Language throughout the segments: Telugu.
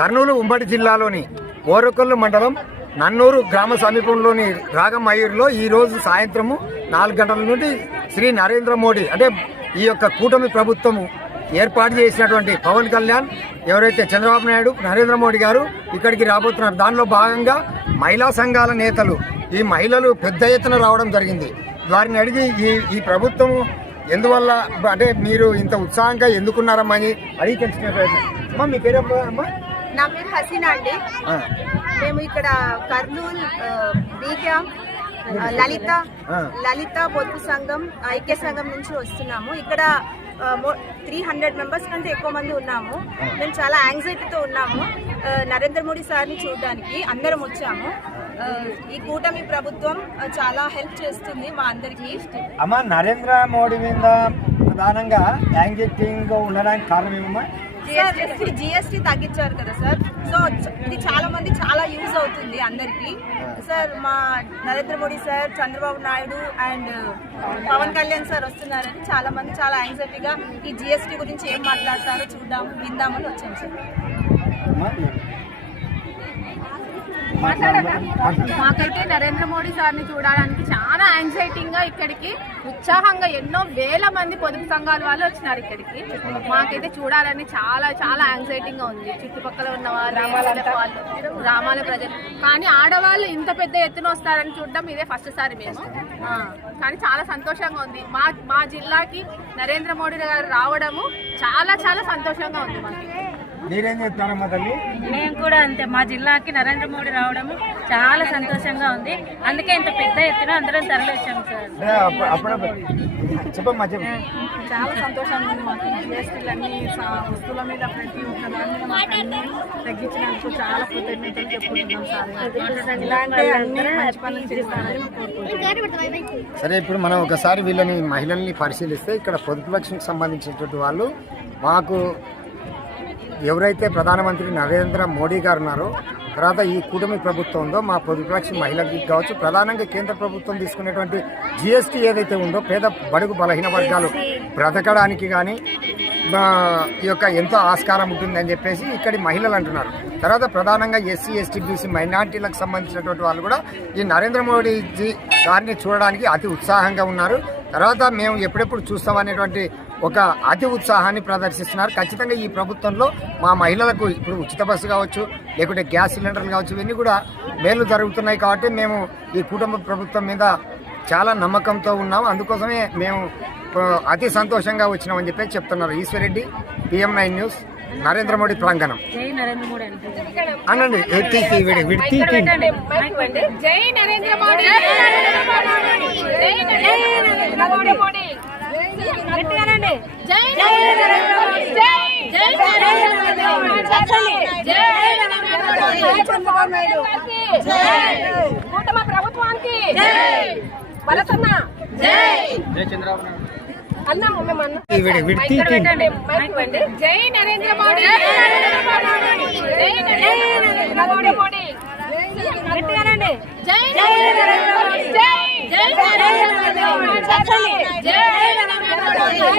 కర్నూలు ఉమ్మడి జిల్లాలోని ఓరకొల్లు మండలం నన్నూరు గ్రామ సమీపంలోని రాగమయూరులో ఈరోజు సాయంత్రము 4 గంటల నుండి శ్రీ నరేంద్ర మోడీ అంటే ఈ యొక్క కూటమి ప్రభుత్వము ఏర్పాటు చేసినటువంటి పవన్ కళ్యాణ్ ఎవరైతే చంద్రబాబు నాయుడు నరేంద్ర మోడీ గారు ఇక్కడికి రాబోతున్నారు. దానిలో భాగంగా మహిళా సంఘాల నేతలు ఈ మహిళలు పెద్ద ఎత్తున రావడం జరిగింది. వారిని అడిగి ఈ ప్రభుత్వం ఎందువల్ల అంటే మీరు ఇంత ఉత్సాహంగా ఎందుకున్నారమ్మా అని అడిగి తెలుసుకునే మీ పేరు అమ్మా? నా పేరు హసీనా అండి. మేము ఇక్కడ కర్నూలు బీక్యాం లలిత పొదుపు సంఘం ఐక్య సంఘం నుంచి వస్తున్నాము. ఇక్కడ 300 మెంబర్స్ కంటే ఎక్కువ మంది ఉన్నాము. మేము చాలా యాంగ్జైటీతో ఉన్నాము. నరేంద్ర మోడీ సార్ని చూడడానికి అందరం వచ్చాము. ఈ కూటమి ప్రభుత్వం చాలా హెల్ప్ చేస్తుంది మా అందరికి. అమ్మా, నరేంద్ర మోడీ మీద ప్రధానంగా యాంగ్జైటీగా ఉండడానికి కారణం ఏమమ్మా? జిఎస్టీ తగ్గించారు కదా సార్. సో ఇది చాలా మంది చాలా యూజ్ అవుతుంది అందరికి సార్. మా Narendra Modi sir, Chandrababu Naidu and Pawan Kalyan sir వస్తున్నారని చాలా మంది చాలా యాంగ్జైటీగా ఈ జిఎస్టీ గురించి ఏం మాట్లాడతారో విందామని వచ్చాను సార్. మాకైతే నరేంద్ర మోడీ సార్ని చూడడానికి చాలా యాంగ్జైటీగా ఇక్కడికి ఉత్సాహంగా ఎన్నో వేల మంది పొదుపు సంఘాల వాళ్ళు వచ్చినారు ఇక్కడికి. మాకైతే చూడాలని చాలా చాలా యాంగ్జైటీగా ఉంది. చుట్టుపక్కల ఉన్న వాళ్ళు గ్రామాల ప్రజలు కానీ ఆడవాళ్ళు ఇంత పెద్ద ఎత్తున వస్తారని చూడడం ఇదే ఫస్ట్ సారి మేము. కానీ చాలా సంతోషంగా ఉంది. మా జిల్లాకి నరేంద్ర మోడీ గారు రావడము చాలా చాలా సంతోషంగా ఉంది మాకు. మీరేం చెప్తారమ్మా తల్లి? మేము కూడా అంతే. మా జిల్లాకి నరేంద్ర మోడీ రావడము చాలా సంతోషంగా ఉంది. అందుకే ఇంత పెద్ద ఎత్తున అందరం తరలి వచ్చాము సార్. చెప్పమ్మా చాలా సంతోషంగా ఉంది మాకు. జిఎస్టీలన్నీ వస్తువుల మీద ప్రతి ఒక్క దాని మీద మాకు అన్ని తగ్గించినందుకు చాలా కృతజ్ఞతలు చెప్పుకుంటున్నాం సార్. ఇలాంటి అన్ని మంచి పనులు చేస్తారని కోరుకుంటున్నాం. సరే, ఇప్పుడు మనం ఒకసారి వీళ్ళని మహిళల్ని పరిశీలిస్తే ఇక్కడ పొదుపు లక్ష్మికి సంబంధించినటువంటి వాళ్ళు మాకు ఎవరైతే ప్రధానమంత్రి నరేంద్ర మోడీ గారు ఉన్నారో, తర్వాత ఈ కూటమి ప్రభుత్వం ఉందో మా పొదుపు లక్ష్మి మహిళలకి కావచ్చు, ప్రధానంగా కేంద్ర ప్రభుత్వం తీసుకునేటువంటి జిఎస్టీ ఏదైతే ఉందో పేద బడుగు బలహీన వర్గాలు బ్రతకడానికి కానీ ఈ యొక్క ఎంతో ఆస్కారం ఉంటుందని చెప్పేసి ఇక్కడి మహిళలు అంటున్నారు. తర్వాత ప్రధానంగా ఎస్సీ ఎస్టీ బీసీ మైనార్టీలకు సంబంధించినటువంటి వాళ్ళు కూడా ఈ నరేంద్ర మోడీజీ గారిని చూడడానికి అతి ఉత్సాహంగా ఉన్నారు. తర్వాత మేము ఎప్పుడెప్పుడు చూస్తామనేటువంటి ఒక అతి ఉత్సాహాన్ని ప్రదర్శిస్తున్నారు. ఖచ్చితంగా ఈ ప్రభుత్వంలో మా మహిళలకు ఇప్పుడు ఉచిత బస్సు కావచ్చు, లేకుంటే గ్యాస్ సిలిండర్లు కావచ్చు, ఇవన్నీ కూడా మేలు జరుగుతున్నాయి. కాబట్టి మేము ఈ కుటుంబ ప్రభుత్వం మీద చాలా నమ్మకంతో ఉన్నాము. అందుకోసమే మేము అతి సంతోషంగా వచ్చినామని చెప్పి చెప్తున్నారు. ఈశ్వరెడ్డి, PM9 న్యూస్, నరేంద్ర మోడీ ప్రాంగణం. అనండి కూటమి ప్రభుత్వానికి అన్నాము మేము జై నరేంద్ర మోడీ, జై నరేంద్ర మోడీ, గట్టిగానండి జై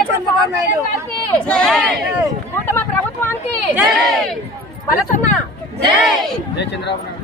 చంద్రబాబు నాయుడు, కూటమి ప్రభుత్వానికి జై చంద్రబాబు నాయుడు.